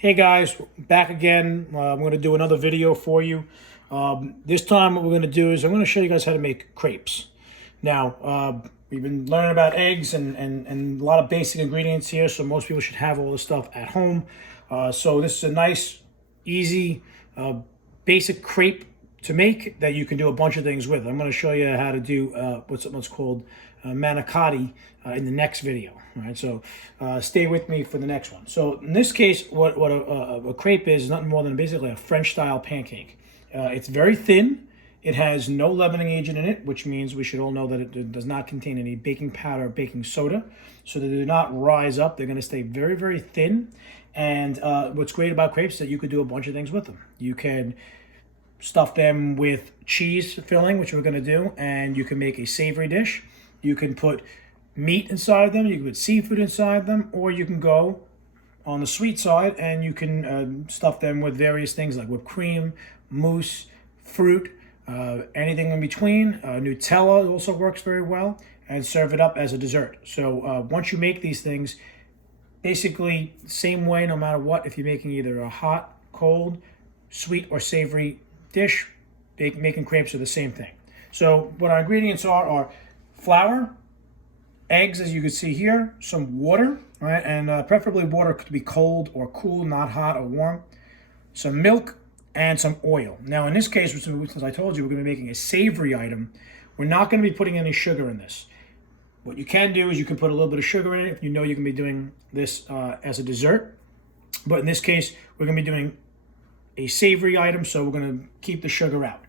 Hey guys, back again. I'm going to do another video for you. This time what we're going to do is I'm going to show you guys how to make crepes. Now, we've been learning about eggs and a lot of basic ingredients here, so most people should have all this stuff at home. So this is a nice, easy, basic crepe to make that you can do a bunch of things with. I'm going to show you how to do what's called manicotti in the next video. All right, so stay with me for the next one. So in this case, what a crepe is nothing more than basically a French-style pancake. It's very thin. It has no leavening agent in it, which means we should all know that it does not contain any baking powder or baking soda, so they do not rise up. They're going to stay very, very thin. And what's great about crepes is that you could do a bunch of things with them. You can stuff them with cheese filling, which we're going to do, and you can make a savory dish. You can put meat inside them, you can put seafood inside them, or you can go on the sweet side and you can stuff them with various things like whipped cream, mousse, fruit, anything in between. Nutella also works very well, and serve it up as a dessert. So once you make these things, basically same way no matter what, if you're making either a hot, cold, sweet, or savory dish, making crepes are the same thing. So what our ingredients are flour, eggs, as you can see here, some water, right? And preferably water could be cold or cool, not hot or warm. Some milk and some oil. Now, in this case, since I told you we're going to be making a savory item, we're not going to be putting any sugar in this. What you can do is you can put a little bit of sugar in it if you know you're going to be doing this as a dessert. But in this case, we're going to be doing a savory item, so we're going to keep the sugar out.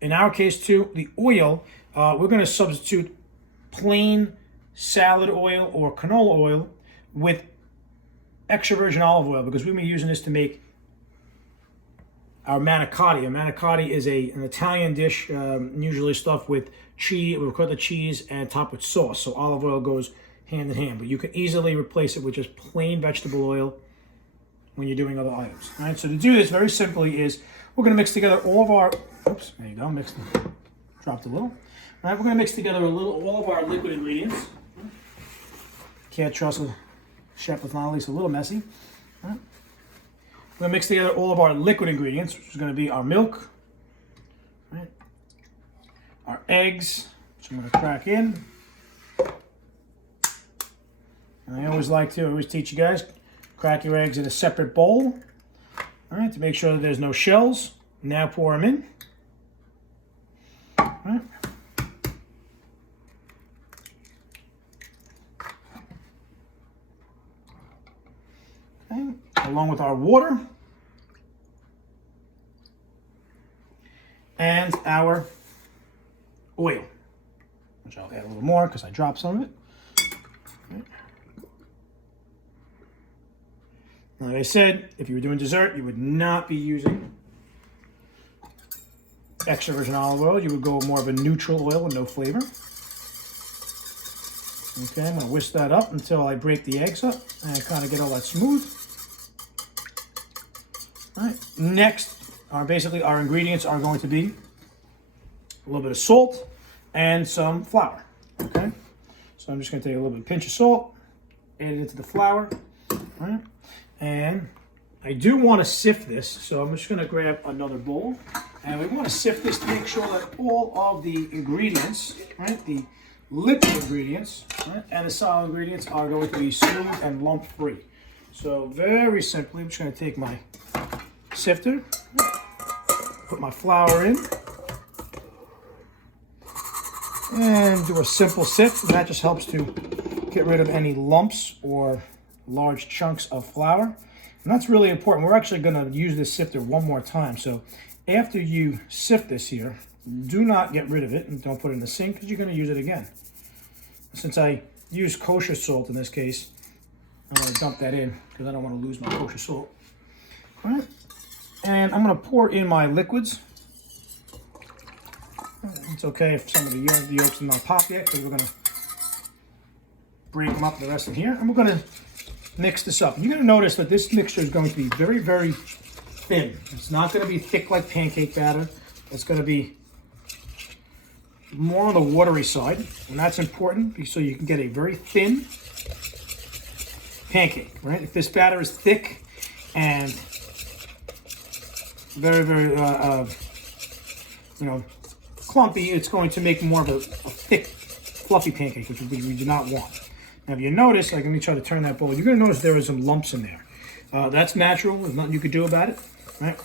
In our case, too, the oil, we're going to substitute plain salad oil or canola oil with extra virgin olive oil, because we're going to be using this to make our manicotti. A manicotti is an Italian dish, usually stuffed with cheese, ricotta cheese, and topped with sauce. So olive oil goes hand in hand, but you can easily replace it with just plain vegetable oil when you're doing other items. All right, so to do this very simply is we're going to mix together all of our, oops, there you go, dropped a little. All right, we're going to mix together all of our liquid ingredients. Can't trust a chef that's not at least a little messy. All right. We're going to mix together all of our liquid ingredients, which is going to be our milk, right, our eggs, which I'm going to crack in. And I always teach you guys, crack your eggs in a separate bowl, all right, to make sure that there's no shells. Now pour them in. All right. Okay. Along with our water and our oil, which I'll add a little more because I dropped some of it. Okay. Like I said, if you were doing dessert, you would not be using extra virgin olive oil. You would go more of a neutral oil with no flavor. Okay, I'm going to whisk that up until I break the eggs up and kind of get all that smooth. All right, next, basically our ingredients are going to be a little bit of salt and some flour. Okay, so I'm just going to take a little bit of pinch of salt, add it into the flour. All right, and I do want to sift this, so I'm just going to grab another bowl, and we want to sift this to make sure that all of the ingredients, right, the liquid ingredients, right, and the solid ingredients are going to be smooth and lump-free. So very simply, I'm just going to take my sifter, put my flour in, and do a simple sift. And that just helps to get rid of any lumps or large chunks of flour. And that's really important. We're actually going to use this sifter one more time. So after you sift this here, do not get rid of it and don't put it in the sink, because you're going to use it again. Since I use kosher salt in this case, I'm going to dump that in because I don't want to lose my kosher salt. All right. And I'm going to pour in my liquids. It's okay if some of the yolks are not popped yet, because we're going to break them up the rest of here. And we're going to mix this up. And you're going to notice that this mixture is going to be very, very thin. It's not going to be thick like pancake batter. It's going to be more on the watery side. And that's important so you can get a very thin pancake, right? If this batter is thick and very, very, clumpy, it's going to make more of a thick, fluffy pancake, which we do not want. Now, if you notice, like, let me try to turn that bowl. You're going to notice there are some lumps in there. That's natural. There's nothing you could do about it, right?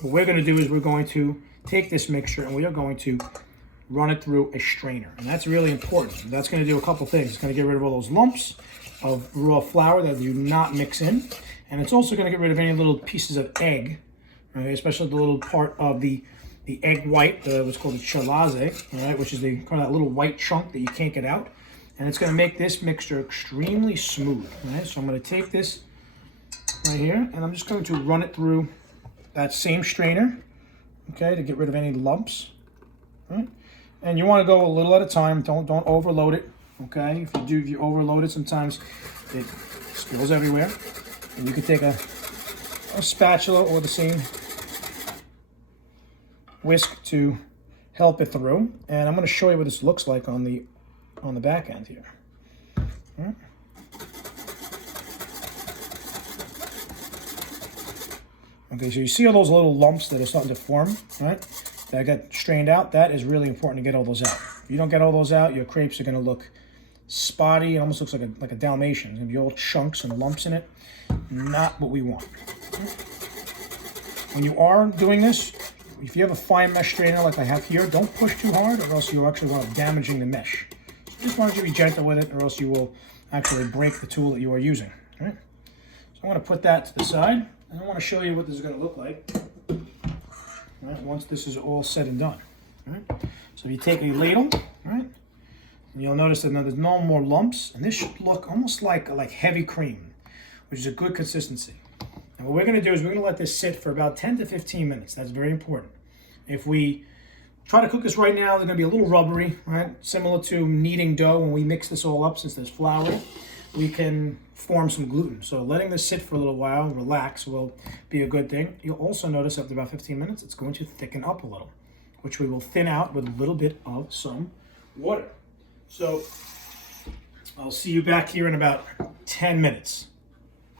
What we're going to do is we're going to take this mixture and we are going to run it through a strainer. And that's really important. That's going to do a couple things. It's going to get rid of all those lumps of raw flour that you do not mix in. And it's also going to get rid of any little pieces of egg, okay, especially the little part of the egg white, what's called the chalaz egg, all right, which is the kind of that little white chunk that you can't get out. And it's going to make this mixture extremely smooth. Right? So I'm going to take this right here, and I'm just going to run it through that same strainer, okay, to get rid of any lumps. Right? And you want to go a little at a time. Don't overload it. Okay, if you overload it, sometimes it spills everywhere. And you can take a spatula or the same whisk to help it through. And I'm going to show you what this looks like on the back end here. All right. Okay, so you see all those little lumps that are starting to form, right? That got strained out. That is really important to get all those out. If you don't get all those out, your crepes are going to look spotty. It almost looks like a Dalmatian. There's going to be all chunks and lumps in it. Not what we want. When you are doing this, if you have a fine mesh strainer like I have here, don't push too hard or else you'll actually wind up damaging the mesh. So just want you to be gentle with it or else you will actually break the tool that you are using. All right? So I'm going to put that to the side. And I want to show you what this is going to look like, all right, once this is all said and done. All right? So if you take a ladle, all right, and you'll notice that there's no more lumps, and this should look almost like heavy cream, which is a good consistency. And what we're going to do is we're going to let this sit for about 10 to 15 minutes. That's very important. If we try to cook this right now, they're going to be a little rubbery, right? Similar to kneading dough when we mix this all up, since there's flour, we can form some gluten. So letting this sit for a little while, relax, will be a good thing. You'll also notice after about 15 minutes, it's going to thicken up a little, which we will thin out with a little bit of some water. So I'll see you back here in about 10 minutes.